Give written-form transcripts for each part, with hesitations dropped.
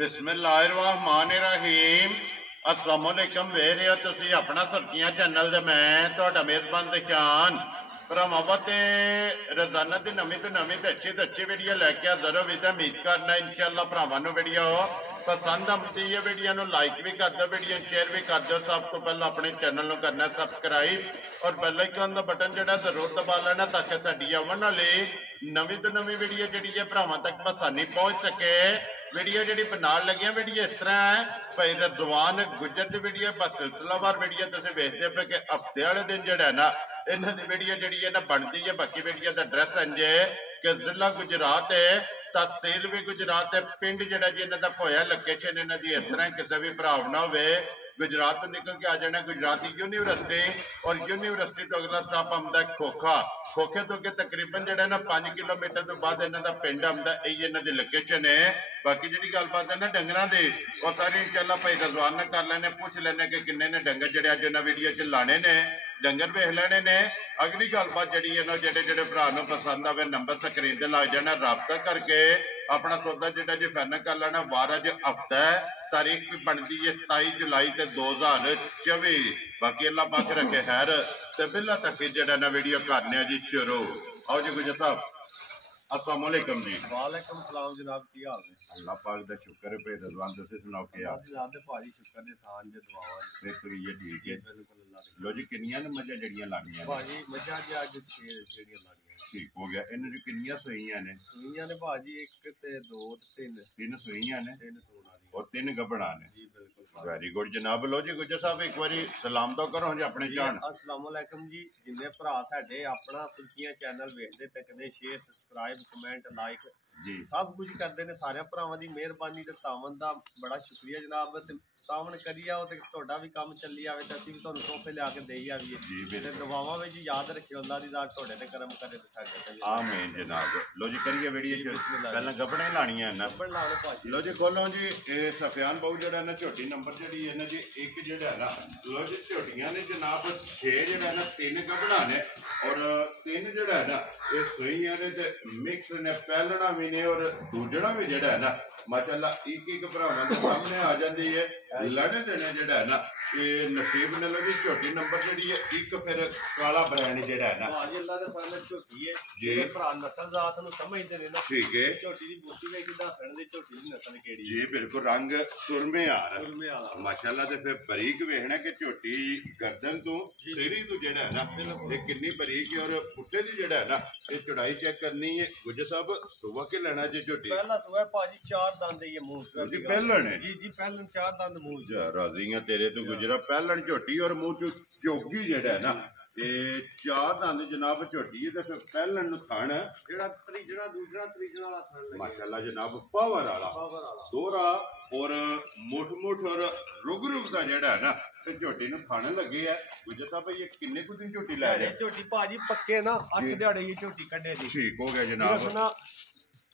बिस्मिल्लाहिर्रहमानिर्रहीम अस्सलाम वालेकुम वेरे हो तुसी अपना सुर्खियां चैनल दे मैं तुहाडा मेजबान दिशान भरावां ते रोजाना की नवी तो अच्छी वीडियो लैके हाजिर हो तो उम्मीद करना इंशाअल्लाह भरावां नूं वीडियो पसंद आती है। वीडियो नूं लाइक भी कर दो, वीडियो शेयर भी कर दो। सब तो पहले अपने चैनल नूं करना सबसक्राइब और बेल आइकन का बटन जिहड़ा जरूर दबा लेना ताकि साडी आउण वाली नवी तो नवी वीडियो जिहड़ी है भरावां तक आसानी पहुंच सके। वीडियो जी बना लगी वीडियो इस तरह है भाई रजवान गुजर की वीडियो बस सिलसिलावार वीडियो तुम वेखते पे कि हफ्ते वाले दिन जो है ना इन्हों की वीडियो जी है ना बनती है। बाकी वीडियो का एड्रैस इंजे कि जिला गुजरात है, तहसील भी गुजरात है, पिंड जो जी इन्हों का होया लोकेशन इन्हों की इस तरह किसी भी भराव ना हो। गुजरात तो निकल के आ जाना गुजरात यूनिवर्सिटी और यूनिवर्सिटी तो अगला स्टॉप आता खोखा। खोखे तो अगे तकरीबन जो ना 5 किलोमीटर तो बाद इन्हों का पिंड आता, यही इन्हों की लोकेशन है। बाकी जी गलबात है ना डंगर की वो सारी इंशाअल्लाह भाई रजवान ने कर लेने, पूछ लेने कि किन्ने ने डंगर जो अज इन्हें वीडियो च लाने ने, डंगर वेख लेने ने। अगली गलबात जी है ना जेडे भरा पसंद आवे नंबर स्क्रीन से लग जाना, रबता करके अपना सौदा जो जी फाइनल कर लेना। वार अज हफ्ता है, तारीख भी बनती है 27 जुलाई 2024। बाकी अल्लाह पाक रखे खैर ते बिल्ला तक जो ना वीडियो करने जी शुरू। आओ जी गुजर साहब अस्सलाम वालेकुम जी। वालेकुम सलाम जनाब, की हाल है? अल्लाह पाक दा शुक्र है। भाई रजवान तुसीं सुनाओ क्या हाल? जनाब दे भाजी शुक्र दे सान जे दुआवां शुक्रिया ठीक है। बिल्कुल अल्लाह दे। लो जी किन्नियां ने मजा जड़ियां लानियां भाजी मजा जे अज 6 जेड़ियां लानियां ठीक हो गया। इन्हां दी किन्नियां सोईयां ने? सुइयां ने भाजी 1 ते 2 ते 3 3 सोईयां ने 3 सोना दी और 3 गबड़ा ने। जी बिल्कुल वेरी गुड जनाब। लो जी गुजर साहब एक बारी सलाम तो करो जी अपने जान। अस्सलाम वालेकुम जी। जिन्ने भरा साडे अपना सुर्खियां चैनल वेखदे तकदे शेयर सब्सक्राइब कमेंट लाइक जी सब कुछ करते हैं, सारे भरावां दी मेहरबानी ते तावन दा बड़ा शुक्रिया जनाब। ते तावन करी आओ ते तुहाडा भी काम चली आवे ते असीं भी तुहानूं तोहफे लिया के देई आवीए ते दुआवां विच याद रखियो अल्लाह दी ज़ात तुहाडे ते करम करे ते साडे ते। आमीन जनाब। लो जी करिए वीडियो पहले गबड़े लानियां ना। गबड़ ला लो भाजी। लो जी खोलो जी ये सफियान बहु जड़ा ना झोटी नंबर जी है ना जी एक जड़ा ना। लो जी झोटियां ने जनाब 6 जड़ा ना 3 गबड़ा ने और 3 जड़ा है ना ये सोईयां ने ते मिक्स ने पहलना भी ने और दूजड़ा भी जड़ा है ना माशाअल्लाह एक भरावां दे सामने आ जाती है। लड़े देने जड़ा है ना ये नसीब ने लगी झोटी नंबर जी है एक फिर काला ब्रांड जड़ा है ना भाजी अल्लाह दे फजल झोटी है जी। भरा नस्ल जात नूं समझदे ने ना ठीक है। झोटी दी बूटी वे किदा फड़ दी झोटी दी नस्ल केड़ी जी बिल्कुल रंग सुरमे आ रहा सुरमे वाला माशाअल्लाह ते फिर बरीक वेखना कि झोटी गर्दन तो सिरी तो जड़ा है ना ये कितनी बरीक है और पुट्ठे दी जड़ा है ना ये चौड़ाई चेक करनी है। गुजर साहब सुबह के लेना जी झोटी पहला सुबह भाजी 4 दंद ये मुंह जी पहलन है जी जी पहलन 4 दंद मुंह जा राजियां तेरे तो गुजरा पहलन झोटी और मुंह चो चौकी जड़ा है ना ये 4 दंद जनाब झोटी है ते फिर पहलन थण जेड़ा त्रीजड़ा दूसरा त्रीजड़ा वाला थण लगे माशाअल्लाह जनाब पावर वाला पावर वाला दोहरा और मुठ मुठ और रुग रुग का जड़ा है ना ते झोटी नूं थण लगे है। गुजर साहब ये किन्ने कुछ दिन झोटी लै रहे? झोटी भाजी पक्के ना 8 दिहाड़े ये झोटी कड्डे दी ठीक हो गया जनाब।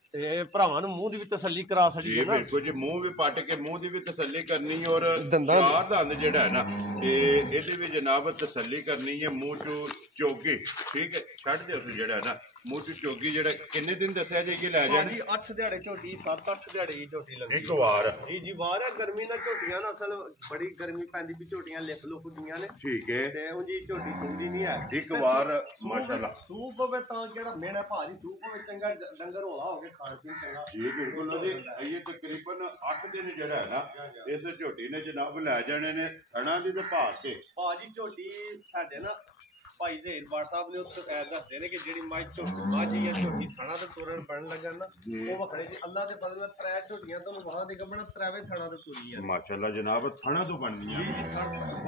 ते भरावां नूं मूंह दी भी तसल्ली करा जी सकी ना बिल्कुल जी मुंह भी पट के मुंह की भी तसल्ली करनी और दंदां दी। 4 दंद जेड़ा है ना ये भी जनाब तसल्ली करनी है मुंह चो चौकी ठीक है छड़ दे जेड़ा है ना मुंह चो चौकी जेड़ा किन्ने दिन दस्या जी कि लै जाए? भाजी 8 दिहाड़े झोटी 7-8 दिहाड़े ये झोटी लगी एक बार जी जी बाहर है गर्मी ना झोटियां ना असल बड़ी गर्मी पैंदी भी झोटियां लिख लुक दियां ने ठीक है ते उंजी झोटी सुंदी नहीं है एक बार माशाल्लाह सूप होवे तां जेड़ा मेरा भाजी सूप होवे चंगा डंगर होला हो के खान पीन चंगा जी बिल्कुल जी। ये तकरीबन 8 दिन जेड़ा है ना इस झोटी ने जनाब लै जाने ने थणा दी ते भार ते भाजी झोटी साडे ना भाई जहीर बाट साहब ने उत्थे दसदे ने कि जेड़ी माई झोटी माझी या झोटी थाना ते तुरन बनन लगा ना वो वखरे जी अल्लाह दे फजल नाल 3 झोटियां तो वहां दी गबना 3वें थाना ते तुरियां माशाल्लाह जनाब थणा तो बननियां जी जी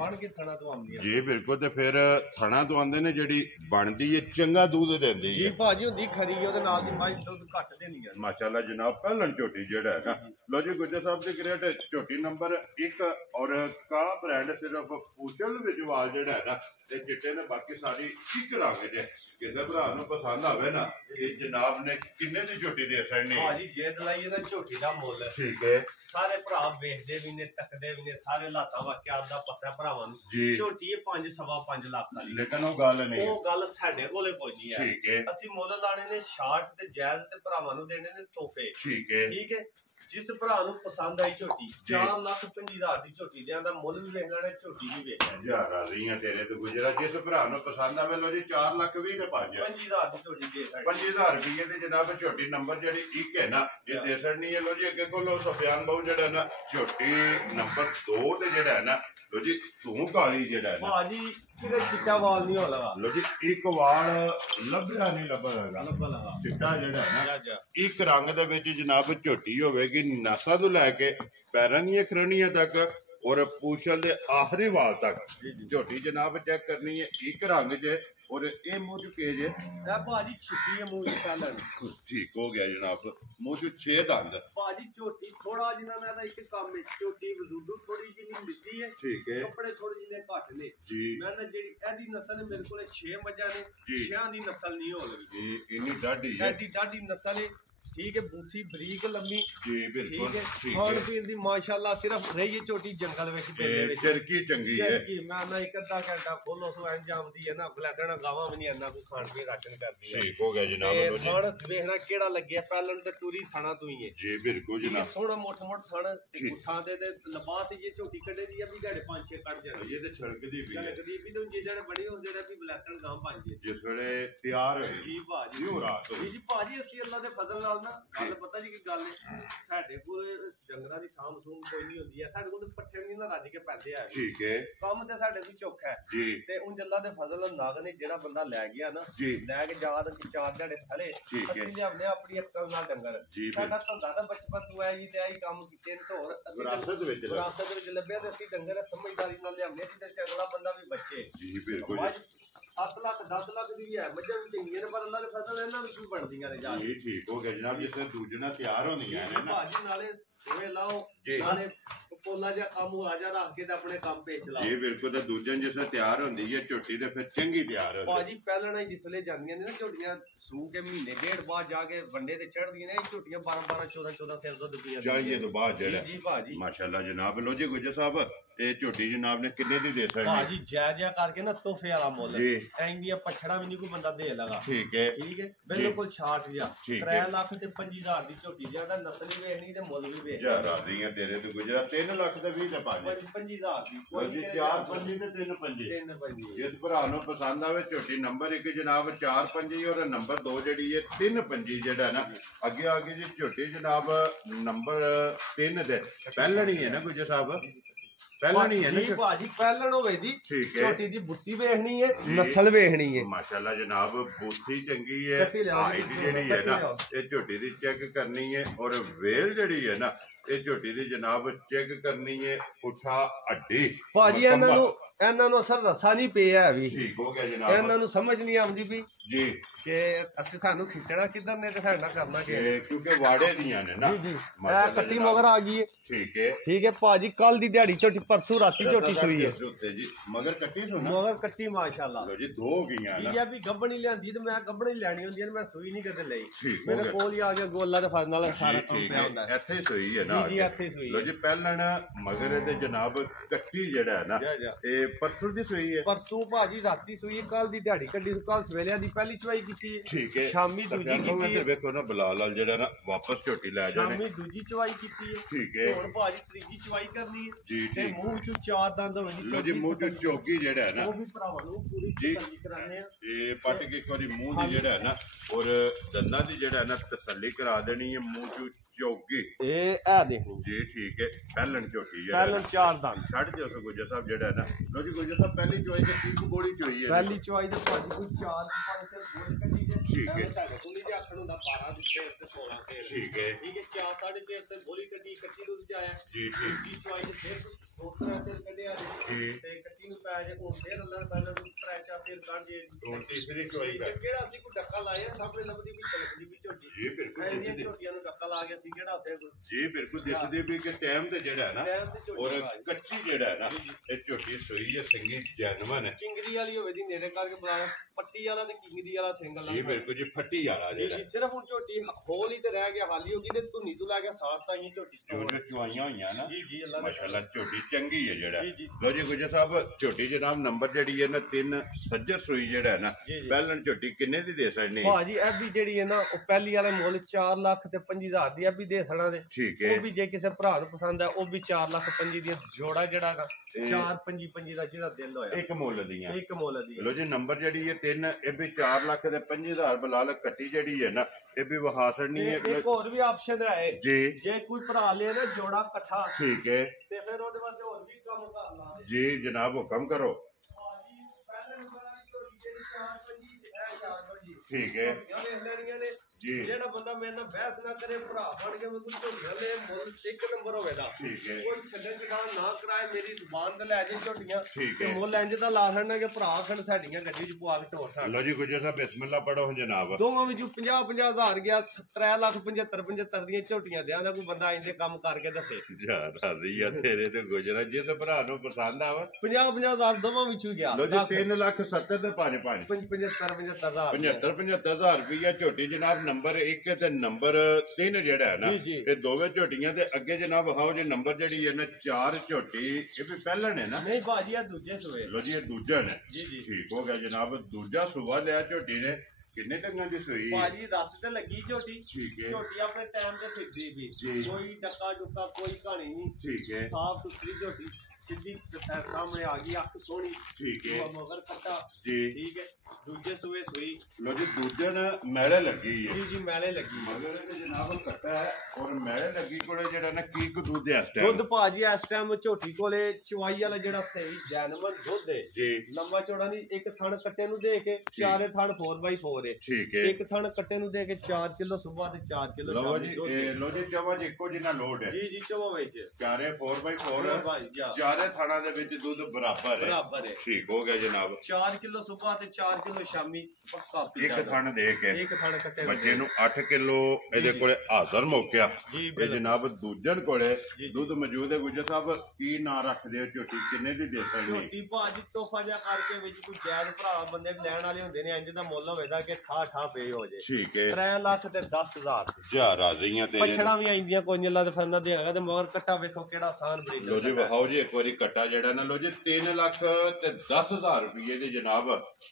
बन के थाना तो आंदियां जी बिल्कुल ते फिर थणा तो आंदे ने जेड़ी बनदी है चंगा दूध देंदी जी है भाजी हुंदी खरी ओदे नाल दी माई दुध घट देनी है माशाल्लाह जनाब पहलन झोटी जेड़ा है ना। लो जी गुजर साहब की क्रिएट झोटी नंबर 1 और काला ब्रांड सिर्फ पूचल विजवाल जेड़ा है ना ये चिट्टे ने बाकी सारी ठीक रंग जे किसी भरा पसंद आवे ना ये जनाब ने किन्ने दी झोटी दे सकनी भाजी जे दलाई ना झोटी दा मुੱਲ ठीक है। सारे भरा वेखदे भी ने तकदे भी ने सारे लाता वाक्या दा पता भरावां नूं जी झोटी 5-सवा-5 ਲੱਖ वाली लेकिन वो गल नहीं ਉਹ ਗੱਲ ਸਾਡੇ ਕੋਲੇ ਕੋਈ ਨਹੀਂ ठीक ਹੈ। है ਅਸੀਂ ਮੁੱਲ ਲਾਣੇ ਨੇ ਸ਼ਾਰਟ ਤੇ ਜਾਇਜ਼ ਤੇ ਭਰਾਵਾਂ ਨੂੰ ਦੇਣੇ ਨੇ ਤੋਹਫੇ ठीक है ਠੀਕ ਹੈ। ਜਿਸ ਭਰਾ ਨੂੰ ਪਸੰਦ ਆਈ ਝੋਟੀ 4,25,000 ਦੀ ਝੋਟੀ ਦਿਆਂ ਦਾ ਮੁੱਲ ਵੀ ਵੇਖ ਲੈਣਾ, ਝੋਟੀ ਵੀ ਵੇਖ ਲੈਣੀ। ਯਾਰ ਰਾਜ਼ੀਆਂ ਤੇਰੇ ਤੋਂ ਗੁਜਰਾ, ਜਿਸ ਭਰਾ ਨੂੰ ਪਸੰਦ ਆਵੇ ਲੋ ਜੀ 4,20,000 ਦੇ ਪਾ ਜਾ 25,000 ਦੀ ਝੋਟੀ ਦੇ ਸਕਦੇ। 25,000 ਰੁਪਏ ਦੇ ਜਨਾਬ ਝੋਟੀ ਨੰਬਰ ਜਿਹੜੀ ਇੱਕ ਹੈ ਨਾ ਇਹ ਦੇ ਸਕਣੀ ਹੈ। ਲੋ ਜੀ ਅੱਗੇ ਕੋਲੋਂ ਸੁਫਿਆਨ ਬਾਊ ਜਿਹੜਾ ਨਾ ਝੋਟੀ ਨੰਬਰ 2 ਤੇ ਜਿਹੜਾ ਹੈ ਨਾ ਲੋ ਜੀ ਤੂੰ ਕਾਲੀ ਜਿਹੜਾ ਹੈ ਨਾ ਭਾਜੀ ਕਿਤੇ ਚਿੱਟਾ ਵਾਲ ਨਹੀਂ ਹੋ ਲਗਾ। ਲੋ ਜੀ ਇੱਕ ਵਾਲ ਲੱਭਿਆ ਨਹੀਂ ਲੱਭੇਗਾ ਲਗਾ ਚਿੱਟਾ ਜਿਹੜਾ ਹੈ ਨਾ ਜਾ ਇੱਕ ਰੰਗ ਦੇ ਵਿੱਚ ਜਨਾਬ ਝੋਟੀ ਹੋਵੇਗੀ, ਨਸਾਂ ਤੋਂ ਲੈ ਕੇ ਪੈਰਾਂ ਦੀਆਂ ਖਰਣੀਆਂ ਤੱਕ ਔਰ ਪੂਛਲ ਦੇ ਆਖਰੀ ਵਾਲ ਤੱਕ ਝੋਟੀ ਜਨਾਬ ਚੈੱਕ ਕਰਨੀ ਹੈ। ਇੱਕ ਰੰਗ 'ਚ ਔਰ ਇਹ ਮੂੰਹ 'ਚ ਕੇ ਜੇ ਇਹ ਭਾਜੀ ਛਿੱਟੀ ਹੈ ਮੂੰਹ ਦੀ ਪਹਿਲਣ। ਠੀਕ ਹੋ ਗਿਆ ਜਨਾਬ, ਮੂੰਹ 'ਚ 6 ਦੰਦ। ਭਾਜੀ ਝੋਟੀ ਥੋੜਾ ਜਿਹਾ ਨਾ ਦਾ ਇੱਕ ਕੰਮ ਹੈ, ਝੋਟੀ ਵਜ਼ੂਦੂ ਥੋੜੀ ਜਿਹੀ ਮਿੱਟੀ ਹੈ, ਠੀਕ ਹੈ ਕੱਪੜੇ ਥੋੜੇ ਜਿਹੇ ਘੱਟ ਨੇ ਜੀ। ਮੈਂ ਨਾ ਜਿਹੜੀ ਇਹਦੀ ਨਸਲ ਮੇਰੇ ਕੋਲ 6 ਮੱਝਾਂ ਨੇ, ਜੀ। 6 ਦੀ ਨਸਲ ਨਹੀਂ ਹੋ ਲੱਗੀ ਜੀ ਇੰਨੀ ਡਾਢੀ ਹੈ ਐਡੀ ਡਾਢੀ ਨਸਲ ਹੈ। ਠੀਕ ਹੈ, ਬੂਥੀ ਬਰੀਕ ਲੰਮੀ। ਜੀ ਬਿਲਕੁਲ ਠੀਕ ਹੈ, ਠੀਕ ਖਾਣ ਹੈ। ਪੀਣ ਦੀ ਮਾਸ਼ਾਅੱਲਾ ਸਿਰਫ ਰਹੀ ਝੋਟੀ ਜੰਗਲ ਵਿੱਚ ਬੇਲੇ ਇਹ ਵਿੱਚ ਚਰਕੀ ਚੰਗੀ ਹੈ ਕਿ ਮੈਂ ਨਾ ਇੱਕ ਅੱਧਾ ਘੰਟਾ ਖੋਲੋ ਸੋ ਇੰਜ ਆਉਂਦੀ ਹੈ ਨਾ ਬਲੈਦਣਾ ਗਾਵਾਂ ਵੀ ਨਹੀਂ ਇੰਨਾ ਕੋਈ ਖਾਣ ਪੀਣ ਰਾਸ਼ਨ ਕਰਦੀ ਹੈ। ਠੀਕ ਹੋ ਗਿਆ ਜਨਾਬ ਤੇ ਲੋ ਜੀ ਥਣ ਵੇਖਣਾ ਕਿਹੜਾ ਲੱਗਿਆ, ਪਹਿਲਣ ਤੇ ਟੂਰੀ ਥਾਣਾ ਤੂੰ ਹੀ ਹੈ। ਜੀ ਬਿਲਕੁਲ ਠੀਕ ਹੈ, ਜਨਾਬ ਸੋਹਣਾ ਮੋਟ ਮੋਟ ਥਣ ਤੇ ਠੀਕ। ਗੁੱਠਾਂ ਦੇ ਲਬਾਸ ਇਹ ਝੋਟੀ ਕੱਢੇ ਦੀ ਆ ਵੀ ਘੜੇ 5-6 ਕੱਢ ਜਾਂਦੀ ਇਹ ਤੇ ਛੜਕਦੀ ਵੀ ਹੈ ਚਲਕਦੀ ਵੀ ਤੇ ਜਿਹੜੇ ਬਣੀ ਉਹ ਜਿਹੜੇ ਵੀ ਬਲੈਦਣ ਗਾਂ ਬਣ ਜੇ। ਜਿਸ ਵੇਲੇ ਤਿਆਰ ਹੋਈ ਜੀ ਭਾਜੀ ਜੀ ਰਾਤ ਹੋਈ। ਜੀ ਭਾਜੀ ਅਸੀਂ ਅੱਲਾ ਦੇ ਫਜ਼ਲ ਨਾਲ ਨਾ ਗੱਲ ਪਤਾ ਜੀ ਕੀ ਗੱਲ ਹੈ, ਸਾਡੇ ਕੋਲ ਡੰਗਰਾਂ ਦੀ ਸਾਂਭ ਸੂੰਭ ਕੋਈ ਨਹੀਂ ਹੁੰਦੀ ਹੈ, ਸਾਡੇ ਕੋਲ ਤਾਂ ਪੱਠੇ ਵੀ ਨਹੀਂ ਨਾ ਰੱਜ ਕੇ ਪੈਂਦੇ ਆ। ਠੀਕ ਹੈ ਕੰਮ ਤੇ ਸਾਡੇ ਤੋਂ ਚੌਖਾ ਹੈ ਜੀ ਤੇ ਉਂਝ ਅੱਲਾ ਦੇ ਫਜ਼ਲ ਨਾਲ ਨਾਗ ਨੇ ਜਿਹੜਾ ਬੰਦਾ ਲੈ ਗਿਆ ਨਾ ਜੀ ਲੈ ਕੇ ਜਾ ਤੇ 4 ਦਿਹਾੜੇ ਸਲੇ ਠੀਕ ਹੈ। ਅਸੀਂ ਲਿਆਉਂਦੇ ਹਾਂ ਆਪਣੀ ਅਕਲ ਨਾਲ ਡੰਗਰ। ਜੀ ਸਾਡਾ ਧੰਦਾ ਤਾਂ ਬਚਪਨ ਤੋਂ ਹੈ ਜੀ ਤੇ ਆਹੀ ਕੰਮ ਕੀਤੇ ਨੇ ਧੋਰ ਅਸੀਂ ਵਿਰਾਸਤ ਵਿੱਚ ਲੱਗਾ। ਵਿਰਾਸਤ ਵਿੱਚ ਲੱਭਿਆ ਤੇ ਅਸੀਂ ਡੰਗਰ ਸਮਝਦਾਰੀ ਨਾਲ ਲਿਆਉਂਦੇ ਸੀ ਤੇ ਅਗਲਾ ਬੰਦਾ ਵੀ ਬੱਚੇ ਜੀ ਬਿਲਕੁਲ 7 ਲੱਖ 10 ਲੱਖ ਦੀ ਵੀ ਹੈ, ਮੱਝਾਂ ਵੀ ਚੰਗੀਆਂ ਨੇ ਪਰ ਅੱਲਾ ਦੇ ਫਜ਼ਲ ਇਹਨਾਂ ਵਿੱਚ ਵੀ ਬਣਦੀਆਂ ਨੇ ਜਾ ਕੇ। ਜੀ ਠੀਕ ਹੋ ਗਿਆ ਜਨਾਬ, ਜਿਸ ਵੇਲੇ ਦੂਜਣਾ ਤਿਆਰ ਹੁੰਦੀਆਂ ਨੇ ਨਾ ਭਾਜੀ ਨਾਲੇ ਸੋਏ ਲਾਓ ਜੀ। ਨਾਲੇ ਪੋਲਾ ਜਿਹਾ ਕੰਮ ਆ ਜਾ ਰੱਖ ਕੇ ਤੇ ਆਪਣੇ ਕੰਮ ਪੇਚ ਲਾਓ। ਜੀ ਬਿਲਕੁਲ ਤੇ ਦੂਜੇ ਜਿਸ ਵੇਲੇ ਤਿਆਰ ਹੁੰਦੀ ਹੈ ਝੋਟੀ ਤੇ ਫਿਰ ਚੰਗੀ ਤਿਆਰ ਹੁੰਦੀ ਭਾਜੀ ਪਹਿਲਾਂ ਹੀ ਜਿਸਲੇ ਜਾਂਦੀਆਂ ਨੇ ਨਾ ਝੋਟੀਆਂ ਸੂ ਕੇ ਮਹੀਨੇ ਡੇਢ ਬਾਅਦ ਜਾ ਕੇ ਵੰਡੇ ਤੇ ਚੜ੍ਹਦੀਆਂ ਨੇ, ਇਹ ਝੋਟੀਆਂ 12 14 ਸਿਰ ਦੁੱਧ ਦੀਆਂ ਚਾਹੀਏ ਤੋਂ ਬਾਅਦ ਜਿਹੜਾ ਜੀ ਭਾਜੀ ਮਾਸ਼ਾਅੱਲਾ ਜਨਾਬ। ਲੋ ਜੀ ਗੁੱਜਰ ਸਾਹਿਬ ਇਹ ਝੋਟੀ ਜਨਾਬ ਨੇ ਕਿੰਨੇ ਦੀ ਦੇ ਸਕਣੀ? ਭਾਜੀ ਜਾਇਜ਼ਾ ਕਰਕੇ ਨਾ ਤੋਹਫੇ ਵਾਲਾ ਮੁੱਲ ਜੀ। ਐਂਦੀਆਂ ਪਛੜਾ ਵੀ ਨਹੀਂ ਕੋਈ ਬੰਦਾ ਦੇ ਲਗਾ। ਠੀਕ ਹੈ ਠੀਕ ਹੈ, ਬਿਲਕੁਲ ਛਾਟ ਜਿਹਾ ਠੀਕ ਹੈ। 3 ਲੱਖ ਤੇ 25,000 ਦੀ ਝੋਟੀ ਜਿਆਦਾ ਨਸਲ ਵੀ ਵੇਖਣੀ ਤੇ ਮੁੱਲ ਵੀ ਵੇਖਣਾ। ਜਾ ਰਾਜ਼ੀਆਂ ਤੇਰੇ ਤੋਂ ਗੁਜਰਾ 3 ਲੱਖ ਤੇ 20 ਤੇ ਪਾ ਜੇ 25,000 ਦੀ ਲੋ ਜੀ 4 ਪੰਜੀ ਤੇ 3 ਪੰਜੀ। 3 ਪੰਜੀ ਜਿਸ ਭਰਾ ਨੂੰ ਪਸੰਦ ਆਵੇ ਝੋਟੀ ਨੰਬਰ 1 ਜਨਾਬ 4 ਪੰਜੀ ਔਰ ਨੰਬਰ 2 ਜਿਹੜੀ ਹੈ 3 ਪੰਜੀ ਜਿਹੜਾ ਨਾ ਅੱਗੇ ਆ ਗਈ ਜੀ ਝੋਟੀ ਜਨਾਬ ਨੰਬਰ 3 ਤੇ ਪਹਿਲਣੀ ਹੈ ਨਾ ਗੁਜਰ ਸਾਹਿਬ, ਪਹਿਲਣੀ ਹੈ ਨਾ ਜੀ ਭਾਜੀ ਪਹਿਲਣ ਹੋਵੇ ਜੀ ਠੀਕ ਹੈ। ਝੋਟੀ ਦੀ ਬੁੱਤੀ ਵੇਖਣੀ ਹੈ, ਜੀ। ਨਸਲ ਵੇਖਣੀ ਹੈ। ਮਾਸ਼ਾਅੱਲਾ ਜਨਾਬ ਬੂਥੀ ਚੰਗੀ ਹੈ, ਕੱਟੀ ਲਿਆਓ ਜੀ, ਹਾਈਟ ਜਿਹੜੀ ਹੈ ਨਾ ਕੱਟੀ ਇਹ ਝੋਟੀ ਦੀ ਚੈੱਕ ਕਰਨੀ ਹੈ ਔਰ ਵੇਲ ਜਿਹੜੀ ਹੈ ਨਾ ਇਹ ਝੋਟੀ ਦੀ ਜਨਾਬ ਚੈੱਕ ਕਰਨੀ ਹੈ, ਪੁੱਠਾ ਅੱਡੀ ਭਾਜੀ ਮੁਕੰਮਲ। ਇਹਨਾਂ ਨੂੰ ਅਸਰ ਰਸਾ ਨਹੀਂ ਪਿਆ ਵੀ, ਠੀਕ ਹੋ ਗਿਆ ਇਹਨਾਂ ਜਨਾਬ ਨੂੰ ਸਮਝ ਨਹੀਂ ਆਉਂਦੀ ਵੀ ਜੀ ਕਿ ਅਸੀਂ ਸਾਨੂੰ ਖਿੱਚਣਾ ਕਿੱਧਰ ਨੇ ਤੇ ਸਾਡਾ ਕਰਨਾ ਕੀ ਹੈ। ਇਹ ਕਿਉਂਕਿ ਵਾੜੇ ਦੀਆਂ ਨੇ ਨਾ ਜੀ ਜੀ ਇਹ ਮਾਸ਼ਾਅੱਲਾ ਕੱਟੀ ਜਨਾਬ। ਮਗਰ ਆ ਗਈ ਹੈ। ਠੀਕ ਹੈ ਠੀਕ ਹੈ ਭਾਜੀ, ਕੱਲ ਦੀ ਦਿਹਾੜੀ ਝੋਟੀ ਪਰਸੋਂ ਰਾਤੀ ਝੋਟੀ ਸੂਈ ਹੈ, ਉੱਤੇ ਜੀ ਮਗਰ ਕੱਟੀ ਸੁਣਾ ਮਗਰ ਕੱਟੀ ਮਾਸ਼ਾਅੱਲਾ। ਲੋ ਜੀ 2 ਗਈਆਂ ਨਾ ਇਹ ਆ ਵੀ ਗੱਬਣੀ ਲਿਆਂਦੀ ਤੇ ਮੈਂ ਗੱਬਣੀ ਲੈਣੀ ਹੁੰਦੀ ਹੈ, ਮੈਂ ਸੂਈ ਨਹੀਂ ਕਦੇ ਲਈ। ਠੀਕ ਹੋ ਮੇਰੇ ਗਿਆ ਕੋਲ ਹੀ ਆ ਗਿਆ ਗੋਲਾ ਦੇ ਫਸ ਨਾਲ ਸਾਰਾ ਕੰਮ ਠੀਕ ਪਿਆ ਹੁੰਦਾ ਹੈ ਹੈ। ਇੱਥੇ ਸੋਈ ਹੈ ਨਾ ਜੀ, ਜੀ, ਇੱਥੇ ਸੂਈ ਲੋ ਹੈ। ਜੀ ਪਹਿਲਣ ਮਗਰ ਇਹਦੇ ਜਨਾਬ ਕੱਟੀ ਜਿਹੜਾ ਹੈ ਨਾ ਜਾ ਜਾ ਇਹ ਪਰਸੋਂ ਦੀ ਸੋਈ ਹੈ ਪਰਸੋਂ ਭਾਜੀ ਰਾਤੀ ਸੂਈ, ਕੱਲ ਦੀ ਦਿਹਾੜੀ ਕੱਢੀ, ਕੱਲ ਸਵੇਲਿਆਂ ਦੀ ਪਹਿਲੀ ਚਵਾਈ ਕੀਤੀ ਹੈ, ਠੀਕ ਹੈ ਸ਼ਾਮੀ ਤਾਂ ਦੂਜੀ ਫਿਰ ਕੀਤੀ ਮੈਂ ਹੈ, ਵੇਖੋ ਨਾ ਬਲਾਲ ਲਾਲ ਜਿਹੜਾ ਨਾ ਵਾਪਸ ਝੋਟੀ ਲੈ ਜਾਣੇ ਸ਼ਾਮੀ ਦੂਜੀ ਚਵਾਈ ਕੀਤੀ ਹੈ, ਠੀਕ ਹੈ ਹੁਣ ਭਾਜੀ ਤੀਜੀ ਚਵਾਈ ਕਰਨੀ ਹੈ ਜੀ ਤੇ ਠੀਕ ਮੂੰਹ ਚੋਂ 4 ਦੰਦ ਹੋਵੇ ਜੀ। ਲੋ ਜੀ ਮੂੰਹ ਚ ਚੌਕੀ ਜਿਹੜਾ ਹੈ ਨਾ ਉਹ ਵੀ ਭਰਾਵਾਂ ਨੂੰ ਪੂਰੀ ਜੀ। ਤਸੱਲੀ ਕਰਾਣੇ ਆ। ਇਹ ਪੱਟ ਕੇ ਇੱਕ ਵਾਰੀ ਮੂੰਹ ਦੀ ਜਿਹੜਾ ਹੈ ਨਾ ਔਰ ਦੰਦਾਂ ਦੀ ਜਿਹੜਾ ਹੈ ਨਾ ਤਸੱਲੀ ਕਰਾ ਦੇਣੀ ਹੈ ਮੂੰਹ ਚ ਚੌਕੀ ਇਹ ਆ ਦੇਖੋ ਜੀ ਠੀਕ ਹੈ ਪਹਿਲਣ ਝੋਟੀ ਜਿਹੜਾ ਪਹਿਲਾਂ 4 ਦੰਦ, ਛੱਡ ਦਿਓ ਸੋ ਗੁੱਜਰ ਸਾਹਿਬ ਜਿਹੜਾ ਹੈ ਨਾ ਲੋ ਜੀ ਗੁੱਜਰ ਸਾਹਿਬ ਪਹਿਲੀ ਚੋਈ ਤੇ 3 ਗੋਲੀ ਚੋਈ ਹੈ ਪਹਿਲੀ ਚਵਾਈ ਦੇ ਭਾਜੀ ਕੋਈ 4-5 ਤੇ ਗੋਲ ਕੱਢੀ ਜੇ। ਠੀਕ ਹੈ। ਤੁਹਾਡੇ ਕੋਲ ਹੀ ਜੇ ਆਖਣ ਹੁੰਦਾ 12 ਦੇ ਛੇਰ ਤੇ 16 ਤੇ ਠੀਕ ਹੈ ਠੀਕ ਹੈ, 4-6.5 ਤੇ ਗੋਲੀ ਕੱਢੀ, ਕੱਟੀ ਨੂੰ ਜਾਇਆ ਜੀ ਠੀਕ ਜੀ ਚਵਾਈ ਦੇ ਫਿਰ 2-3 ਤੇ ਕੱਢਿਆ ਜੀ। ਤੇ ਕੱਟੀ ਨੂੰ ਪੈ ਜੇ ਹੁਣ ਫਿਰ ਅੱਲਾ ਪਹਿਲਾਂ ਨੂੰ 3-4 ਫਿਰ ਕੱਢ ਜੇ। ਹੁਣ ਤੀਸਰੀ ਚੋਈ ਤੇ ਕਰ ਕਿਹੜਾ ਅਸੀਂ ਕੋਈ ਡੱਕਾ ਲਾਇਆ ਸਾਹਮਣੇ ਲੱਭਦੀ ਵੀ ਚਲਦੀ ਵੀ ਝੋਟੀ। ਜੀ ਬਿਲਕੁਲ ਐਨੀਆਂ ਦਿਸਦੀ ਝੋਟੀਆਂ ਨੂੰ ਡੱਕਾ ਲਾ ਗਿਆ ਸੀ ਕਿਹੜਾ ਉੱਥੇ ਜੀ ਬਿਲਕੁਲ ਦਿਸਦੀ ਵੀ ਕਿ ਟਾਈਮ ਤੇ ਜਿਹੜਾ ਹੈ ਨਾ ਟਾਈਮ ਤੇ ਝੋਟੀ ਔਰ ਲਾ ਗਈ। ਕੱਚੀ ਜਿਹੜਾ ਹੈ ਨਾ ਇਹ ਝੋਟੀ ਸੋਈ ਹੈ ਸੰਗੀ ਜੈਨੂਨ ਹੈ ਕਿੰਗਰੀ ਵਾਲੀ ਹੋਵੇ ਦੀ ਨੇੜੇ ਕਰਕੇ ਬੁਲਾਇਆ, ਪੱਟੀ ਵਾਲਾ ਤੇ ਕਿੰਗਰੀ ਵਾਲਾ ਸਿੰਗਲ ਜੀ ਬਿਲਕੁਲ ਜੀ ਫੱਟੀ ਵਾਲਾ ਜੀ ਜਿਹੜਾ ਜੀ ਸਿਰਫ ਹੁਣ ਝੋਟੀ ਹੋਲ ਹੀ ਤੇ ਰਹਿ ਗਿਆ, ਹਾਲੀ ਹੋ ਗਈ ਤੇ ਧੁੰਨੀ ਤੋਂ ਲੈ ਕੇ ਸਾਰ ਤਾਂ ਹੀ ਝੋਟੀ ਜੋ ਜੋ ਚੁਆਈਆਂ ਹੋਈਆਂ ਨਾ ਜੀ ਜੀ ਅੱਲਾ ਮਾਸ਼ਾਅੱਲਾ ਝੋਟੀ ਚੰਗੀ ਹੈ ਜਿਹੜਾ ਜੀ, ਜੀ। ਲੋ ਜੀ ਗੁਜਰ ਸਾਹਿਬ ਝੋਟੀ ਜਨਾਬ ਨੰਬਰ ਜਿਹੜੀ ਹੈ ਨਾ 3 ਸੱਜਰ ਸੂਈ ਜਿਹੜਾ ਹੈ ਨਾ ਜੀ, ਜੀ। ਪਹਿਲਾਂ ਝੋਟੀ ਕਿੰਨੇ ਦੀ ਦੇ ਸਕਦੇ ਭਾਜੀ ਇਹ ਵੀ ਜਿਹੜੀ ਹੈ ਨਾ ਉਹ ਪਹਿਲੀ ਵਾਲੇ ਮੁੱਲ 4 ਲੱਖ ਤੇ 50,000 ਦੀ ਇਹ ਵੀ ਦੇ ਸਣਾ ਦੇ। ਠੀਕ ਹੈ ਉਹ ਵੀ ਜੇ ਕਿਸੇ ਭਰਾ ਨੂੰ ਪਸੰਦ ਆ ਉਹ ਵੀ 4 ਲੱਖ 25 ਦੀ ਜੋੜਾ ਜਿਹੜਾ ਹੈਗਾ 4-5 ਦਾ ਜਿਹਦਾ ਦਿਲ ਹੋਇਆ ਇੱਕ ਮੁੱਲ ਦੀਆਂ ਇੱਕ ਮੁੱਲ ਦੀ ਲੋ ਜੀ ਨੰਬਰ ਜਿਹੜੀ ਹੈ 3 ਇਹ ਵੀ 4 ਲੱਖ ਤੇ 50,000 ਬਲਾਲ ਕੱਟੀ ਜਿਹੜੀ ਹੈ ਨਾ ਇਹ ਵੀ ਵਹਾ ਛੜਨੀ ਹੈ ਇੱਕ ਹੋਰ ਵੀ ਆਪਸ਼ਨ ਹੈ ਜੀ ਜੇ ਕੋਈ ਭਰਾ ਲੈ ਨਾ ਜੋੜਾ ਇਕੱਠਾ ਠੀਕ ਹੈ ਤੇ ਫਿਰ ਉਹਦੇ ਵਾਸਤੇ ਹੋਰ ਵੀ ਕੰਮ ਕਰ ਲਾ ਜੀ ਜਨਾਬ ਹੁਕਮ ਕਰੋ ਭਾਜੀ ਪਹਿਲੇ ਨੰਬਰ ਵਾਲੀ ਝੋਟੀ ਜਿਹੜੀ 4-5 ਇਹ 4 ਜੀ ਠੀਕ ਹੈ ਵੇਖ ਲੈਣੀਆਂ ਨੇ ਜੀ ਜਿਹੜਾ ਬੰਦਾ ਮੇਰੇ ਨਾਲ ਬਹਿਸ ਨਾ ਕਰੇ ਭਰਾ ਬਣ ਕੇ ਮੈਨੂੰ ਝੋਟੀਆਂ ਲੈ ਮੁੱਲ ਇੱਕ ਨੰਬਰ ਹੋਵੇਗਾ ਠੀਕ ਹੈ ਕੋਈ ਛੱਡਣ ਛਡਾ ਨਾ ਕਰਾਏ ਮੇਰੀ ਜ਼ੁਬਾਨ ਤੇ ਲੈ ਜੇ ਝੋਟੀਆਂ ਠੀਕ ਤੇ ਹੈ ਮੁੱਲ ਇੰਜ ਦਾ ਲਾ ਛੱਡਣਾ ਕਿ ਭਰਾ ਖਣ ਸਾਡੀਆਂ ਗੱਡੀ 'ਚ ਪਵਾ ਕੇ ਢੋਰ ਸਾਡ ਲੋ ਜੀ ਗੁਜਰ ਸਾਹਿਬ ਬਿਸਮਿਲ੍ਲਾ ਪੜੋ ਜਨਾਬ ਦੋਵਾਂ ਵਿੱਚੋਂ 50-50 ਹਜ਼ਾਰ ਗਿਆ 3 ਲੱਖ 75 ਦੀਆਂ ਝੋਟੀਆਂ ਦਿਆਂ ਦਾ ਕੋਈ ਬੰਦਾ ਇੰਨੇ ਕੰਮ ਕਰਕੇ ਦੱਸੇ ਜਾ ਰਾਜ਼ੀ ਆ ਤੇਰੇ ਤੇ ਗੁਜਰਾ ਜਿਸ ਭਰਾ ਨੂੰ ਪਸੰਦ ਆਵੇ 50-50 ਹਜ਼ਾਰ ਦੋਵਾਂ ਵਿੱਚੋਂ ਗਿਆ ਲੋ ਜੀ 3,70,000 ਤੇ 5 75 ਹਜ਼ਾਰ 75,000 ਰੁਪਇਆ ਝੋਟੀ ਜਨਾਬ ਨੰਬਰ 1 ਤੇ ਨੰਬਰ 3 ਜਿਹੜਾ ਹੈ ਨਾ ਜੀ, ਜੀ। ਇਹ ਦੋਵੇਂ ਝੋਟੀਆਂ ਦੇ ਅੱਗੇ ਜਨਾਬ ਵਹਾਓ ਜੇ ਨੰਬਰ ਜਿਹੜੀ ਹੈ ਨਾ 4 ਝੋਟੀ ਇਹ ਵੀ ਪਹਿਲਾਂ ਨੇ ਨਾ ਨਹੀਂ ਭਾਜੀ ਆ ਦੂਜੇ ਸੂਏ ਲੋ ਜੀ ਇਹ ਦੂਜਾ ਨੇ ਜੀ ਜੀ ਠੀਕ ਹੋ ਗਿਆ ਜਨਾਬ ਦੂਜਾ ਸੁਬਾ ਲਿਆ ਝੋਟੀ ਨੇ ਕਿੰਨੇ ਟੰਗਾਂ ਦੀ ਸੂਈ ਭਾਜੀ ਰਾਤ ਤੇ ਲੱਗੀ ਝੋਟੀ ਠੀਕ ਹੈ ਝੋਟੀ ਆਪਣੇ ਟਾਈਮ ਤੇ ਫਿਰਦੀ ਵੀ ਜੀ। ਕੋਈ ਡੱਕਾ ਡੁੱਕਾ ਕੋਈ ਕਹਾਣੀ ਨਹੀਂ ਠੀਕ ਹੈ ਸਾਫ ਸੁਥਰੀ ਝੋਟੀ ਸਿੱਧੀ ਸਾਹਮਣੇ ਆ ਗਈ ਅੱਖ ਸੋਹਣੀ ਠੀਕ ਹੈ ਮਗਰ ਕੱਟਾ ਜੀ ਠੀਕ ਹੈ ਦੂਜੇ ਸੂਏ ਸੂਈ ਲੋ ਜੀ ਦੂਜੇ ਨੇ ਮੈਲੇ ਲੱਗੀ ਹੈ ਜੀ ਜੀ ਮੈਲੇ ਲੱਗੀ ਮਗਰ ਇਹ ਜਨਾਬ ਕੱਟਾ ਹੈ ਔਰ ਮੈਲੇ ਲੱਗੀ ਕੋਲੇ ਜਿਹੜਾ ਨਾ ਕੀ ਕੁ ਦੁੱਧ ਹੈ ਇਸ ਟਾਈਮ ਦੁੱਧ ਭਾਜੀ ਇਸ ਟਾਈਮ ਝੋਟੀ ਕੋਲੇ ਚਵਾਈ ਵਾਲਾ ਜਿਹੜਾ ਸਹੀ ਜੈਨਮਨ ਦੁੱਧ ਹੈ ਜੀ ਲੰਬਾ ਚੌੜਾ ਨਹੀਂ ਇੱਕ ਥਣ ਕੱਟੇ ਨੂੰ ਦੇ ਕੇ ਚਾਰੇ ਥਣ 4x4 ਹੈ ਠੀਕ ਹੈ ਇੱਕ ਥਣ ਕੱਟੇ ਨੂੰ ਦੇ ਕੇ 4 ਕਿਲੋ ਸਵੇਰ ਤੇ 4 ਕਿਲੋ ਲੋ ਜੀ ਇਹ ਲੋ ਜੀ ਜਮਾ ਜੀ ਇੱਕੋ ਜਿਹਾ ਲੋਡ ਹੈ ਜੀ ਜੀ ਚਵਾ ਵਿੱਚ ਚਾਰੇ 4x4 ਭਾਈ ਜਾ ਚਾਰੇ ਥਾਣਾ ਦੇ ਵਿੱਚ ਦੁੱਧ ਬਰਾਬਰ ਹੈ ਬਰਾਬਰ ਹੈ ਠੀਕ ਹੋ ਗਿਆ ਜਨਾਬ 4 ਕਿਲੋ ਸਵੇਰ ਤੇ 4 ਕਿਲੋ ਸ਼ਾਮੀ ਪੱਕਾ ਪੀ ਇੱਕ ਥਣ ਦੇ ਕੇ ਇੱਕ ਥਣ ਕੱਟੇ ਨੂੰ ਬੱਚੇ ਨੂੰ 8 ਕਿਲੋ ਇਹਦੇ ਕੋਲੇ ਹਾਜ਼ਰ ਮੌਕਿਆ ਜੀ ਇਹ ਬਿਲਕੁਲ ਜਨਾਬ ਦੂਜਣ ਕੋਲੇ ਜੀ। ਦੁੱਧ ਮੌਜੂਦ ਹੈ ਗੁੱਜਰ ਸਾਹਿਬ ਕੀ ਨਾਂ ਰੱਖਦੇ ਹੋ ਝੋਟੀ ਕਿੰਨੇ ਦੀ ਦੇ ਸਕਦੇ ਝੋਟੀ ਭਾਜੀ ਤੋਹਫਾ ਜਿਹਾ ਕਰਕੇ ਵਿੱਚ ਕੋਈ ਜਾਇਜ਼ ਭਰਾ ਬੰਦੇ ਵੀ ਲੈਣ ਵਾਲੇ ਹੁੰਦੇ ਨੇ ਇੰਜ ਦਾ ਮੁੱਲ ਹੋਵੇਗਾ ਕਿ ਠਾ ਠਾ ਪੇ ਹੋ ਜੇ ਠੀਕ ਹੈ 3 ਲੱਖ ਤੇ 10,000 ਜਾ ਰਾਜ਼ੀਆਂ ਤੇ ਪਛੜਾ ਵੀ ਆਈਆਂ ਕੋਈ ਨੀ, ਅੱਲਾ ਦੇ ਫੰਦਾ ਦੇਗਾ ਤੇ ਮਗਰ ਕੱਟਾ ਵੇਖੋ ਕਿਹੜਾ ਆਸਾਨ ਬਰੀਕ ਲੋ ਜੀ ਵਹਾਓ ਜੀ ਇੱਕ ਵਾਰੀ ਕੱਟਾ ਜਿਹੜਾ ਨਾ ਲੋ ਜੀ 3 ਲੱਖ ਤੇ 10,000 ਰੁਪਏ ਦੇ ਜਨਾਬ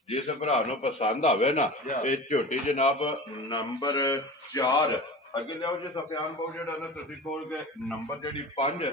ਜਿਸ ਭਰਾ ਨੂੰ ਪਸੰਦ ਆਵੇ ਨਾ ਇਹ ਝੋਟੀ ਜਨਾਬ ਨੰਬਰ 4 ਅੱਗੇ ਲਿਆਓ ਜੀ ਸਫਿਆਨ ਬਾਉ ਜਿਹੜਾ ਨਾ ਤੁਸੀਂ ਕੋਲ ਕੇ ਨੰਬਰ ਜਿਹੜੀ 5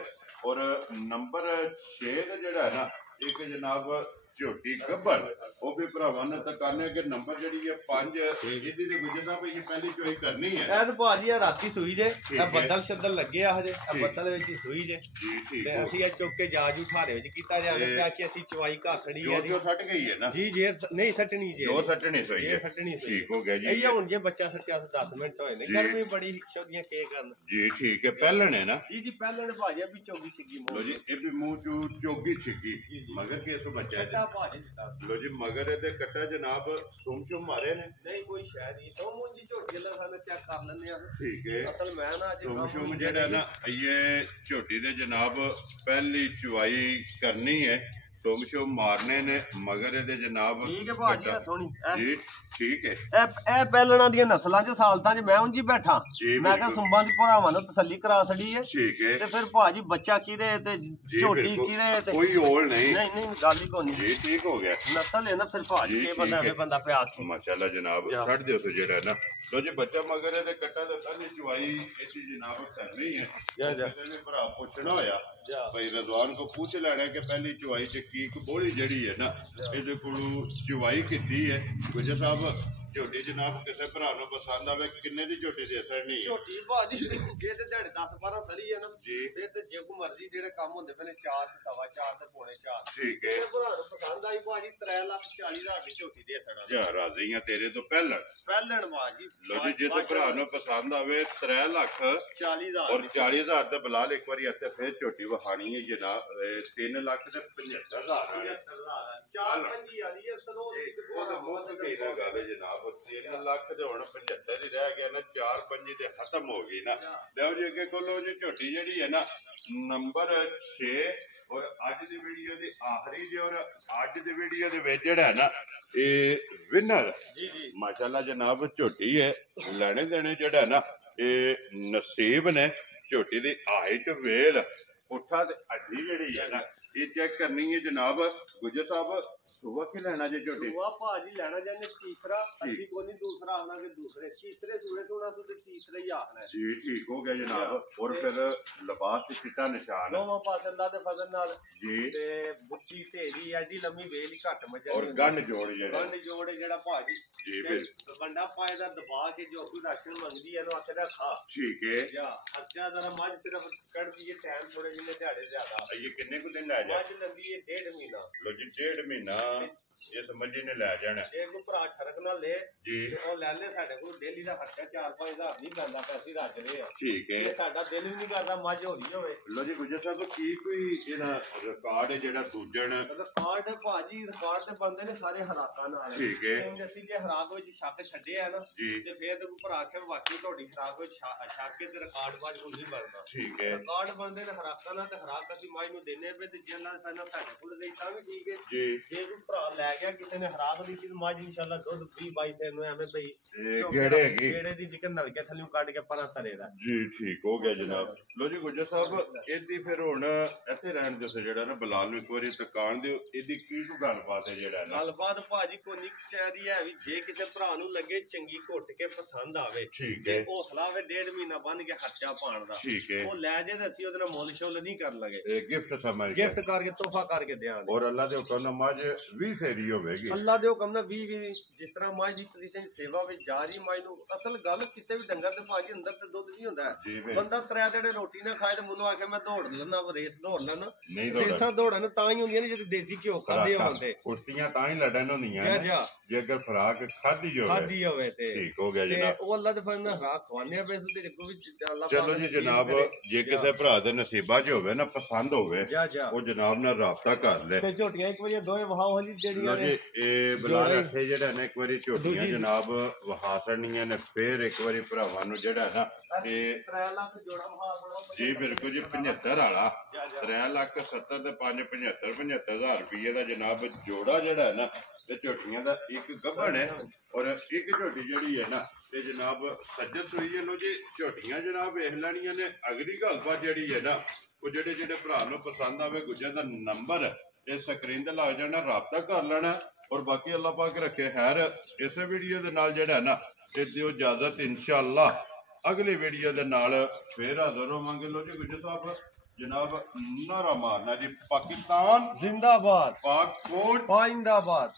ਔਰ ਨੰਬਰ 6 ਦਾ ਜਿਹੜਾ ਹੈ ਨਾ ਇੱਕ ਜਨਾਬ ਝੋਟੀ ਗੱਬਰ ਉਹ ਵੀ ਭਰਾਵਾਂ ਨੇ ਤਾਂ ਕਰਨੇ ਕਿ ਨੰਬਰ ਜਿਹੜੀ ਹੈ 5 ਇਹਦੀ ਤੇ ਗੁਜਰਦਾ ਪਈ ਪਹਿਲੀ ਚੋਈ ਕਰਨੀ ਹੈ ਇਹ ਤਾਂ ਭਾਜੀ ਆ ਰਾਤੀ ਸੂਈ ਜੇ ਠੀਕ ਇਹ ਹੈ। ਬੱਦਲ ਛੱਦਲ ਲੱਗੇ ਆ ਹਜੇ ਇਹ ਠੀਕ। ਬੱਦਲ ਵਿੱਚ ਹੀ ਸੂਈ ਜੇ ਜੀ ਠੀਕ ਤੇ ਅਸੀਂ ਇਹ ਚੁੱਕ ਕੇ ਜਾਜ ਉਠਾਰੇ ਵਿੱਚ ਕੀਤਾ ਜਾਵੇ ਤੇ ਪਿਆ ਕਿ ਅਸੀਂ ਚਵਾਈ ਘਰ ਛੜੀ ਜੋ ਹੈ ਜੋ ਸੱਟ ਗਈ ਹੈ ਨਾ ਜੀ ਜੇ ਨਹੀਂ ਸੱਟਣੀ ਜੇ ਦੋ ਸੱਟਣੀ ਸੋਈ ਇਹ ਹੈ ਸੱਟਣੀ ਸਹੀ ਠੀਕ ਹੋ ਗਿਆ ਜੀ ਇਹ ਹੁਣ ਜੇ ਬੱਚਾ ਸੱਟਿਆ 10 ਮਿੰਟ ਹੋਏ ਨੇ ਜੀ। ਗਰਮੀ ਬੜੀ ਸ਼ੌਦੀਆਂ ਕੀ ਕਰਨ ਜੀ ਠੀਕ ਹੈ ਪਹਿਲਣ ਹੈ ਨਾ ਜੀ ਜੀ ਪਹਿਲਾਂ ਨੇ ਭਾਜੀ ਵੀ ਚੌਗੀ ਸਿੱਗੀ ਲੋ ਮੋੜ ਜੀ ਇਹ ਵੀ ਮੂੰਹ ਚੂ ਚੋਗੀ ਛਿੱਗੀ ਜੀ, ਜੀ। ਮਗਰ ਕਿਸ ਬੱਚਾ ਹੈ ਕੱਟਾ ਭਾਜੀ ਦਿੱਤਾ ਲੋ ਜੀ ਮਗਰ ਇਹਦੇ ਕੱਟਾ ਜਨਾਬ ਸੁਮ ਮਾਰੇ ਨੇ ਨਹੀਂ ਕੋਈ ਸ਼ਾਇਦ ਹੀ ਤੋਂ ਮੁੰਜੀ ਝੋਟੀ ਲਾ ਸਾਨੂੰ ਚੈੱਕ ਕਰ ਲੈਂਦੇ ਆ ਠੀਕ ਹੈ ਅਸਲ ਮੈਂ ਨਾ ਅੱਜ ਸੁਮ ਜਿਹੜਾ ਨਾ ਇਹ ਝੋਟੀ ਦੇ ਜਨਾਬ ਪਹਿਲੀ ਚੁਆਈ ਕਰਨੀ ਹੈ ਸੁਮ ਮਾਰਨੇ ਨੇ ਮਗਰ ਇਹਦੇ ਜਨਾਬ ਠੀਕ ਹੈ ਭਾਜੀ ਕੱਟਾ- ਇਹ ਸੋਹਣੀ ਜੀ ਠੀਕ ਹੈ ਇਹ ਪਹਿਲਣਾ ਦੀਆਂ ਨਸਲਾਂ 'ਚ ਸਾਲਤਾਂ 'ਚ ਮੈਂ ਉਂਝ ਹੀ ਬੈਠਾ ਜੀ, ਮੈਂ ਕਿਹਾ ਬਿਲਕੁਲ। ਸੁੰਬਾਂ ਦੀ ਭਰਾਵਾਂ ਨੂੰ ਤਸੱਲੀ ਕਰਾ ਛੜੀ ਹੈ ਠੀਕ ਹੈ ਤੇ ਫਿਰ ਭਾਜੀ ਬੱਚਾ ਕਿਰੇ ਤੇ ਜੀ, ਝੋਟੀ ਬਿਲਕੁਲ। ਕਿਰੇ ਤੇ ਕੋਈ ਓਲ ਨਹੀਂ ਨਹੀਂ ਨਹੀਂ ਗੱਲ ਹੀ ਕੋਈ ਨਹੀਂ ਜੀ ਠੀਕ ਹੋ ਗਿਆ ਨਸਲ ਹੈ ਨਾ ਫਿਰ ਭਾਜੀ ਜੀ, ਇਹ ਬੰਦਾ ਠੀਕ ਹੈ। ਐਵੇਂ ਬੰਦਾ ਪਿਆਸ ਮਾਸ਼ਾਅੱਲਾ ਜਨਾਬ ਜਾ। ਛੱਡ ਦਿਓ ਸੋ ਜਿਹੜਾ ਨਾ ਲੋ ਜੀ ਬੱਚਾ ਮਗਰ ਇਹਦੇ ਕੱਟਾ ਦਾ ਸਾਡੀ ਚੁਆਈ ਇਹਦੀ ਜਨਾਬ ਕਰਨੀ ਹੈ ਜਾ, ਜਾ। ਇਹਨੇ ਭਰਾ ਪੁੱਛਣਾ ਹੋਇਆ ਜਾ। ਭਾਈ ਰਜ਼ਵਾਨ ਕੋ ਪੁੱਛ ਲੈਣਾ ਕਿ ਪਹਿਲੀ ਚੁਆਈ ਚ ਕੀ ਬੋਲੀ ਜਿਹੜੀ ਹੈ ਨਾ ਇਹਦੇ ਕੋਲੋਂ ਚੁਆਈ ਕੀਤੀ ਹੈ ਗੁਜਰ ਸਾਹਿਬ ਝੋਟੀ ਜਨਾਬ ਕਿਸੇ ਭਰਾ ਨੂੰ ਪਸੰਦ ਆਵੇ ਕਿੰਨੇ ਦੀ ਝੋਟੀ ਦੇ ਸਕਣੀ ਹੈ ਝੋਟੀ ਭਾਜੀ ਜੇ ਤੇ ਦਿਹਾੜੇ 10-12 ਸਰੀ ਹੈ ਨਾ ਜੀ। ਫਿਰ ਤੇ ਜੇ ਕੋ ਮਰਜ਼ੀ ਜਿਹੜੇ ਕੰਮ ਹੁੰਦੇ ਪਏ ਨੇ 4 ਤੇ 4.5 ਤੇ ਪੌਣੇ 4 ਠੀਕ ਹੈ ਇਹ ਭਰਾ ਨੂੰ ਪਸੰਦ ਆਈ ਭਾਜੀ 3,40,000 ਦੀ ਝੋਟੀ ਦੇ ਸਕਦਾ ਜਾ ਰਾਜ਼ੀਆਂ ਤੇਰੇ ਤੋਂ ਪਹਿਲਾਂ ਪਹਿਲਣ ਭਾਜੀ ਲੋ ਜੀ ਜਿਸ ਭਰਾ ਨੂੰ ਪਸੰਦ ਆਵੇ 3 ਲੱਖ 40,000 ਔਰ 40,000 ਦਾ ਬਲਾਲ ਇੱਕ ਵਾਰੀ ਇੱਥੇ ਫਿਰ ਝੋਟੀ ਵਖਾਣੀ ਹੈ ਜਨਾਬ 3 ਲੱਖ ਤੇ 75,000 4 ਪੰਜੀ ਵਾਲੀ ਹੈ ਸਰੋਂ ਦੀ ਉਹ ਤਾਂ ਬਹੁਤ ਕਹੀ ਦਾ ਗੱਲ ਹੈ ਜਨਾਬ ਆਹੋ 3 ਲੱਖ ਤੇ ਹੁਣ 75 ਹੀ ਰਹਿ ਗਿਆ ਨਾ 4-5 ਤੇ ਖਤਮ ਹੋ ਗਈ ਨਾ ਲਓ ਜੀ ਅੱਗੇ ਕੋਲੋਂ ਜੀ ਝੋਟੀ ਜਿਹੜੀ ਹੈ ਨਾ ਨੰਬਰ 6 ਔਰ ਅੱਜ ਦੀ ਵੀਡੀਓ ਦੀ ਆਖਰੀ ਜੀ ਔਰ ਅੱਜ ਦੀ ਵੀਡੀਓ ਦੇ ਵਿੱਚ ਜਿਹੜਾ ਹੈ ਨਾ ਇਹ ਵਿਨਰ ਜੀ ਜੀ ਮਾਸ਼ਾਅੱਲਾ ਜਨਾਬ ਝੋਟੀ ਹੈ ਲੈਣੇ ਦੇਣੇ ਜਿਹੜਾ ਹੈ ਨਾ ਇਹ ਨਸੀਬ ਨੇ ਝੋਟੀ ਦੀ ਹਾਈਟ ਵੇਲ ਪੁੱਠਾ ਤੇ ਅੱਡੀ ਜਿਹੜੀ ਹੈ ਨਾ ਇਹ ਚੈੱਕ ਕਰਨੀ ਹੈ ਜਨਾਬ ਗੁਜਰ ਸਾਹਿਬ ਸੁਬਹ ਕਿ ਲੈਣਾ ਜੇ ਝੋਟੀ ਉਹ ਭਾਜੀ ਲੈਣਾ ਜਾਂਦੇ ਤੀਸਰਾ ਅਸੀਂ ਕੋਈ ਨਹੀਂ ਦੂਸਰਾ ਆਵਾਂਗੇ ਦੂਸਰੇ ਤੀਸਰੇ ਸੂਰੇ ਸੋਣਾ ਤੁਸੀਂ ਤੀਸਰਾ ਹੀ ਆਖਣਾ ਜੀ ਠੀਕ ਹੋ ਗਿਆ ਜਨਾਬ ਔਰ ਫਿਰ ਲਿਬਾਸ ਤੇ ਚਿੱਟਾ ਨਿਸ਼ਾਨ ਦੋਵਾਂ ਪਾਸੇ ਅੱਲਾ ਦੇ ਫਜ਼ਲ ਨਾਲ ਜੀ ਤੇ ਬੁੱਤੀ ਢੇਰੀ ਐਡੀ ਲੰਮੀ ਵੇਲ ਹੀ ਘੱਟ ਮੱਝਾਂ ਔਰ ਗੰਢ ਜੋੜ ਜਿਹੜਾ ਗੰਢ ਜੋੜ ਜਿਹੜਾ ਭਾਜੀ ਜੀ ਤੇ ਫਿਰ ਗੰਡਾ ਪਾਏ ਦਾ ਦਬਾ ਕੇ ਜੋ ਕੋਈ ਰਾਸ਼ਨ ਮੰਗਦੀ ਹੈ ਇਹਨੂੰ ਆਖਦਾ ਖਾ ਠੀਕ ਹੈ ਜਾਂ ਖਰਚਾ ਜ਼ਰਾ ਮੱਝ ਸਿਰਫ ਕੱਢਦੀ ਹੈ ਟਾਈਮ ਥੋੜੇ ਜਿੰਨੇ ਦਿਹਾੜੇ ਜ਼ਿਆਦਾ ਇਹ ਕਿੰਨੇ ਕੁ ਦਿਨ ਲੈ ਜਾ ਮੱਝ ਲੰਦੀ ਹੈ 1.5 ਮਹੀਨਾ ਲੋ ਜੀ 1.5 ਮਹੀਨਾ ਇਸ ਮੰਜੀ ਨੇ ਲੈ ਜਾਣਾ ਇਹ ਕੋ ਭਰਾ ਠਰਕ ਨਾਲ ਲੈ ਜੀ ਤੇ ਉਹ ਲੈ ਲੈ ਸਾਡੇ ਕੋਲ ਡੇਲੀ ਦਾ ਖਰਚਾ 4-5 ਹਜ਼ਾਰ ਨਹੀਂ ਪੈਂਦਾ ਪੈਸੇ ਰੱਜ ਰਹੇ ਆ ਠੀਕ ਹੈ ਇਹ ਸਾਡਾ ਦਿਲ ਵੀ ਨਹੀਂ ਕਰਦਾ ਮੱਝ ਹੋ ਰਹੀ ਹੋਵੇ ਲੋ ਜੀ ਗੁਜਰ ਸਾਹਿਬ ਕੀ ਕੋਈ ਇਹਦਾ ਰਿਕਾਰਡ ਹੈ ਜਿਹੜਾ ਦੂਜਣ ਰਿਕਾਰਡ ਭਾਜੀ ਰਿਕਾਰਡ ਤੇ ਬੰਦੇ ਨੇ ਸਾਰੇ ਹਰਾਕਾਂ ਨਾਲ ਠੀਕ ਹੈ ਹੁਣ ਅਸੀਂ ਜੇ ਹਰਾਕ ਵਿੱਚ ਸ਼ੱਕ ਛੱਡਿਆ ਨਾ ਜੀ ਤੇ ਫੇਰ ਤੇ ਕੋਈ ਭਰਾ ਕੇ ਵਾਕਈ ਤੁਹਾਡੀ ਹਰਾਕ ਵਿੱਚ ਸ਼ੱਕ ਕੇ ਤੇ ਰਿਕਾਰਡ ਬਾਜ ਕੋਈ ਨਹੀਂ ਬਣਦਾ ਠੀਕ ਹੈ ਰਿਕਾਰਡ ਬੰਦੇ ਨੇ ਹਰਾਕਾਂ ਨਾਲ ਤੇ ਹਰਾਕ ਅਸੀਂ ਮੱਝ ਨੂੰ ਦੇਣੇ ਪਏ ਤੇ ਜੇ ਨਾਲ ਪਹਿਲਾਂ ਸਾਡੇ ਕੋਲ ਰਹੀ ਤਾਂ ਵੀ ਠੀਕ ਹੈ ਜੀ ਜੇ ਕੋਈ ਭਰਾ ਲੈ ਗਿਆ ਕਿਸੇ ਨੇ ਹਰਾਕ ਦੀ ਚੀਜ਼ ਮੱਝ ਇਨਸ਼ਾਅੱਲਾ ਦੁੱਧ 20-22 ਸੇ ਨੂੰ ਐਵੇਂ ਪਈ ਇਹ ਕਿਹੜੇ ਹੈਗੀ ਕਿਹੜੇ ਦੀ ਜਿਕਰ ਨਲਕੇ ਥੱਲੇ ਕੱਢ ਕੇ ਪਰਾਂ ਧਰੇ ਦਾ ਜੀ ਠੀਕ ਹੋ ਗਿਆ ਜਨਾਬ ਲੋ ਜੀ ਗੁਜਰ ਸਾਹਿਬ ਇਹਦੀ ਫਿਰ ਹੁਣ ਇੱਥੇ ਰਹਿਣ ਦੱਸੋ ਜਿਹੜਾ ਨਾ ਬਲਾਲ ਨੂੰ ਇੱਕ ਵਾਰੀ ਦੁਕਾਨ ਦਿਓ ਇਹਦੀ ਕੀ ਕੋ ਗੱਲਬਾਤ ਹੈ ਜਿਹੜਾ ਨਾ ਗੱਲਬਾਤ ਭਾਜੀ ਕੋਈ ਨਹੀਂ ਚਾਹੀਦੀ ਹੈ ਵੀ ਜੇ ਕਿਸੇ ਭਰਾ ਨੂੰ ਲੱਗੇ ਚੰਗੀ ਘੁੱਟ ਕੇ ਪਸੰਦ ਆਵੇ ਠੀਕ ਹੈ ਹੌਸਲਾ ਹੋਵੇ 1.5 ਮਹੀਨਾ ਬੰਨ ਕੇ ਖਰਚਾ ਪਾਣ ਦਾ ਠੀਕ ਹੈ ਉਹ ਲੈ ਜੇ ਤੇ ਅਸੀਂ ਉਹਦੇ ਨਾਲ ਮੁੱਲ ਸ਼ੁੱਲ ਨਹੀਂ ਕਰਨ ਲਗੇ ਇਹ ਗਿਫਟ ਸਮਝ ਕੇ ਗਿਫਟ ਕਰਕੇ ਤੋਹਫਾ ਕਰਕੇ ਦਿਆਂਗੇ ਔਰ ਅੱਲਾ ਦੇ ਹੁਕਮ ਨਾਲ ਮੱਝ 20 ਸੇਰੀ ਹੋਵੇਗੀ ਅੱਲਾ ਦੇ ਹੁਕਮ ਨਾਲ 20 ਜਿਸ ਤਰ੍ਹਾਂ ਮੱਝ ਦੀ ਪੋਜੀਸ਼ਨ ਸੇਵਾ ਵਿੱਚ ਜਾ ਰਹੀ ਮੱਝ ਨੂੰ ਅਸਲ ਗੱਲ ਕਿਸੇ ਵੀ ਡੰਗਰ ਦੇ ਭਾਜੀ ਅੰਦਰ ਤੇ ਦੁੱਧ ਨਹੀਂ ਹੁੰਦਾ ਜੀ ਫਿਰ ਬੰਦਾ ਤਰਿਆ ਜਿਹੜੇ ਰੋਟੀ ਨਾ ਖਾਏ ਤੇ ਮੈਨੂੰ ਆਖੇ ਮੈਂ ਦੌੜ ਲੈਣਾ ਰੇਸ ਦੌੜ ਲੈਣਾ ਨਹੀਂ ਦੌੜਨਾ ਰੇਸਾਂ ਦੌੜਨ ਤਾਂ ਹੀ ਹੁੰਦੀਆਂ ਨੇ ਜਦੋਂ ਦੇਸੀ ਘਿਓ ਖਾਂਦੇ ਹੁੰਦੇ ਕੁਸ਼ਤੀਆਂ ਤਾਂ ਹੀ ਲੜਨ ਹੁੰਦੀਆਂ ਜਾ ਨੇ ਜਾ ਜੇ ਅਗਰ ਖੁਰਾਕ ਖਾਧੀ ਹੋਵੇ ਖਾਦੀ ਹੋਵੇ ਤੇ ਠੀਕ ਹੋ ਗਿਆ ਤੇ ਜਨਾਬ ਉਹ ਅੱਲਾ ਦੇ ਫਜ਼ਲ ਨਾਲ ਖੁਰਾਕ ਖਵਾਉਂਦੇ ਆ ਬਸ ਉਹਦੇ ਅੱਗੋਂ ਵੀ ਅੱਲਾ ਚਲੋ ਜੀ ਜਨਾਬ ਜੇ ਕਿਸੇ ਭਰਾ ਦੇ ਨਸੀਬਾਂ 'ਚ ਹੋਵੇ ਨਾ ਪਸੰਦ ਹੋਵੇ ਜਾ ਜਾ ਉਹ ਜਨਾਬ ਨਾਲ ਰਾਬਤਾ ਕਰ ਲੈ ਤੇ ਝੋਟੀਆਂ ਇੱਕ ਵਾਰੀ ਦੋਵੇਂ ਵਹਾਓ ਜੀ ਲੋ ਜਿਹੜੀਆਂ ਜੀ ਨੇ ਇਹ ਬਲਾ ਰੱਖੇ ਜਿਹੜਾ ਨੇ ਇੱਕ ਵਾਰੀ ਝੋਟੀਆਂ ਜਨਾਬ ਵਹਾ ਛੱਡਣੀਆਂ ਨੇ ਫੇਰ ਇੱਕ ਵਾਰੀ ਭਰਾਵਾਂ ਨੂੰ ਜਿਹੜਾ ਨਾ ਇਹ 3 ਲੱਖ ਜੋੜਾ ਵਹਾ ਸੁਣੋ ਜੀ ਬਿਲਕੁਲ ਜੀ 75 ਵਾਲਾ 3,70,000 ਤੇ 75,000 ਰੁਪਏ ਦਾ ਜਨਾਬ ਜੋੜਾ ਜਿਹੜਾ ਹੈ ਨਾ ਤੇ ਝੋਟੀਆਂ ਦਾ ਇੱਕ ਗੱਭਣ ਹੈ ਔਰ ਇੱਕ ਝੋਟੀ ਜਿਹੜੀ ਹੈ ਨਾ ਤੇ ਜਨਾਬ ਸੱਜਣ ਸੂਈ ਹੈ ਲੋ ਜੀ ਝੋਟੀਆਂ ਜਨਾਬ ਵੇਖ ਲੈਣੀਆਂ ਨੇ ਅਗਲੀ ਗੱਲਬਾਤ ਜਿਹੜੀ ਹੈ ਨਾ ਉਹ ਜਿਹੜੇ ਭਰਾ ਨੂੰ ਪਸੰਦ ਆਵੇ ਗੁੱਜਰ ਦਾ ਨੰਬਰ ਇਹ ਸਕਰੀਨ ਤੇ ਲਾ ਜਾਣਾ ਰਾਬਤਾ ਕਰ ਲੈਣਾ ਔਰ ਬਾਕੀ ਅੱਲਾਹ ਪਾਕ ਰੱਖੇ ਖੈਰ ਇਸੇ ਵੀਡੀਓ ਦੇ ਨਾਲ ਜਿਹੜਾ ਨਾ ਤੇ ਦਿਓ ਇਜਾਜ਼ਤ ਇਨਸ਼ਾਅੱਲਾ ਅਗਲੀ ਵੀਡੀਓ ਦੇ ਨਾਲ ਫੇਰ ਹਾਜ਼ਰ ਹੋਵਾਂਗੇ ਲੋ ਜੀ ਗੁੱਜਰ ਸਾਹਿਬ ਜਨਾਬ ਨਾਰਾ ਮਾਰਨਾ ਜੀ ਪਾਕਿਸਤਾਨ ਜ਼ਿੰਦਾਬਾਦ ਪਾਕ ਕੋਟ ਪਾਇੰਦਾਬਾਦ